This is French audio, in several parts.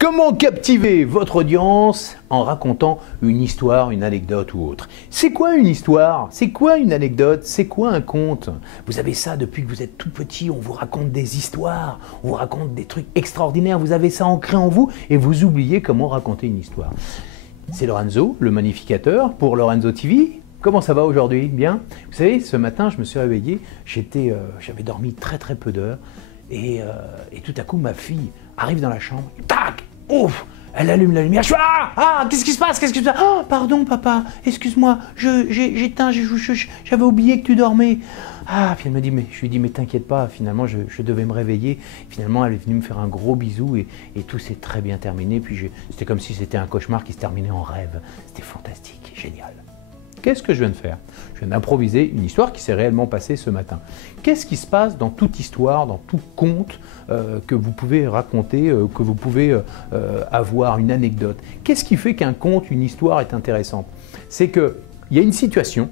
Comment captiver votre audience en racontant une histoire, une anecdote ou autre? C'est quoi une histoire? C'est quoi une anecdote? C'est quoi un conte? Vous avez ça depuis que vous êtes tout petit, on vous raconte des histoires, on vous raconte des trucs extraordinaires, vous avez ça ancré en vous et vous oubliez comment raconter une histoire. C'est Lorenzo, le magnificateur pour Lorenzo TV. Comment ça va aujourd'hui? Bien? Vous savez, ce matin, je me suis réveillé, j'avais dormi très peu d'heures et tout à coup, ma fille arrive dans la chambre, tac, ouf, elle allume la lumière, je fais qu'est-ce qui se passe? Qu'est-ce qui se passe? Oh, pardon papa, excuse-moi, j'éteins, j'avais oublié que tu dormais. Puis elle me dit, je lui dis, mais t'inquiète pas, finalement je devais me réveiller. Finalement, elle est venue me faire un gros bisou et tout s'est très bien terminé. Puis c'était comme si c'était un cauchemar qui se terminait en rêve. C'était fantastique, génial. Qu'est-ce que je viens de faire? Je viens d'improviser une histoire qui s'est réellement passée ce matin. Qu'est-ce qui se passe dans toute histoire, dans tout conte que vous pouvez raconter, que vous pouvez avoir une anecdote? Qu'est-ce qui fait qu'un conte, une histoire est intéressante? C'est qu'il y a une situation,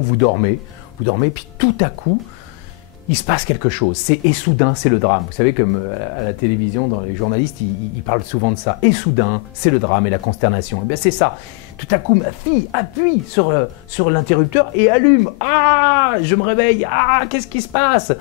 vous dormez, puis tout à coup, il se passe quelque chose, et soudain, c'est le drame. Vous savez, comme à la télévision, dans les journalistes, ils parlent souvent de ça. Et soudain, c'est le drame et la consternation. Et bien c'est ça. Tout à coup, ma fille appuie sur l'interrupteur et allume. Je me réveille. Qu'est-ce qui se passe?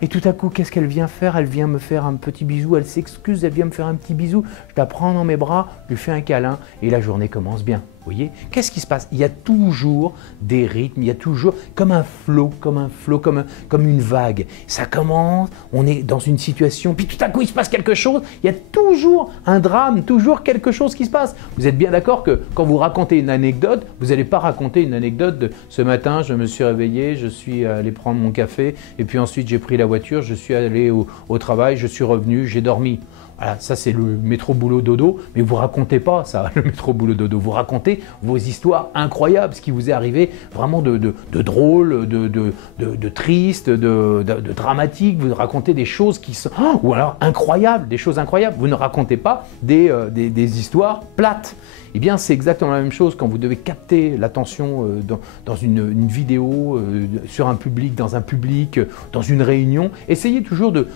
Et tout à coup, qu'est-ce qu'elle vient faire? Elle vient me faire un petit bisou. Elle s'excuse, elle vient me faire un petit bisou. Je la prends dans mes bras, je lui fais un câlin et la journée commence bien. Vous voyez? Qu'est-ce qui se passe? Il y a toujours des rythmes, il y a toujours comme un flot, comme une vague. Ça commence, on est dans une situation, puis tout à coup il se passe quelque chose. Il y a toujours un drame, toujours quelque chose qui se passe. Vous êtes bien d'accord que quand vous racontez une anecdote, vous n'allez pas raconter une anecdote de ce matin, je me suis réveillé, je suis allé prendre mon café, et puis ensuite j'ai pris la voiture, je suis allé au travail, je suis revenu, j'ai dormi. Voilà, ça c'est le métro boulot dodo, mais vous racontez pas ça, le métro boulot dodo. Vous racontez vos histoires incroyables, ce qui vous est arrivé vraiment de drôle, de triste, de dramatique. Vous racontez des choses qui sont, ou alors incroyables, des choses incroyables. Vous ne racontez pas des histoires plates. Eh bien, c'est exactement la même chose quand vous devez capter l'attention dans une vidéo, sur un public, dans un public, dans une réunion. Essayez toujours de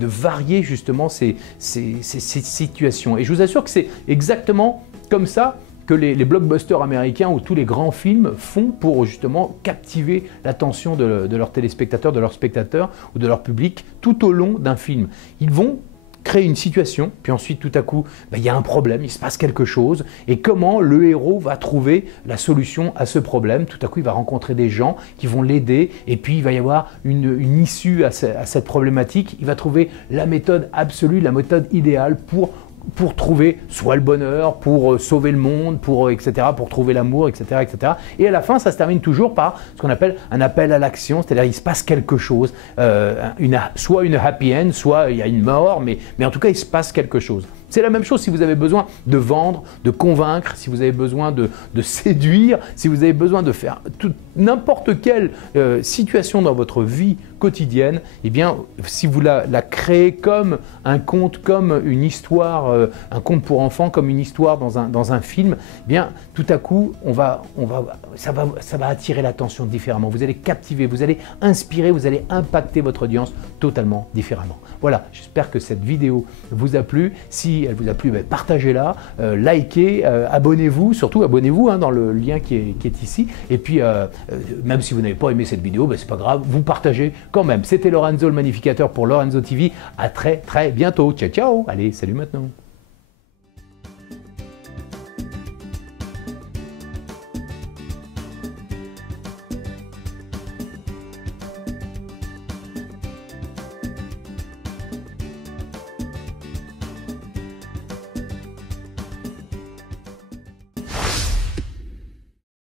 varier justement ces situations. Et je vous assure que c'est exactement comme ça que les blockbusters américains ou tous les grands films font pour justement captiver l'attention de leurs téléspectateurs, de leurs spectateurs ou de leur public tout au long d'un film. Ils vont créer une situation, puis ensuite tout à coup, il y a un problème, il se passe quelque chose, et comment le héros va trouver la solution à ce problème. Tout à coup, il va rencontrer des gens qui vont l'aider, et puis il va y avoir une issue à cette problématique. Il va trouver la méthode absolue, la méthode idéale pour trouver soit le bonheur, pour sauver le monde, etc., pour trouver l'amour, etc., etc. Et à la fin, ça se termine toujours par ce qu'on appelle un appel à l'action, c'est-à-dire il se passe quelque chose, soit une happy end, soit il y a une mort, mais en tout cas, il se passe quelque chose. C'est la même chose si vous avez besoin de vendre, de convaincre, si vous avez besoin de séduire, si vous avez besoin de faire n'importe quelle situation dans votre vie quotidienne. Eh bien, si vous la créez comme un conte, comme une histoire, un conte pour enfants, comme une histoire dans un film, eh bien, tout à coup, ça va attirer l'attention différemment. Vous allez captiver, vous allez inspirer, vous allez impacter votre audience totalement différemment. Voilà, j'espère que cette vidéo vous a plu. Si elle vous a plu, partagez-la, likez, abonnez-vous, surtout abonnez-vous dans le lien qui est ici. Et puis, même si vous n'avez pas aimé cette vidéo, c'est pas grave, vous partagez quand même. C'était Lorenzo le magnificateur pour Lorenzo TV. À très bientôt. Ciao, ciao. Allez, salut maintenant.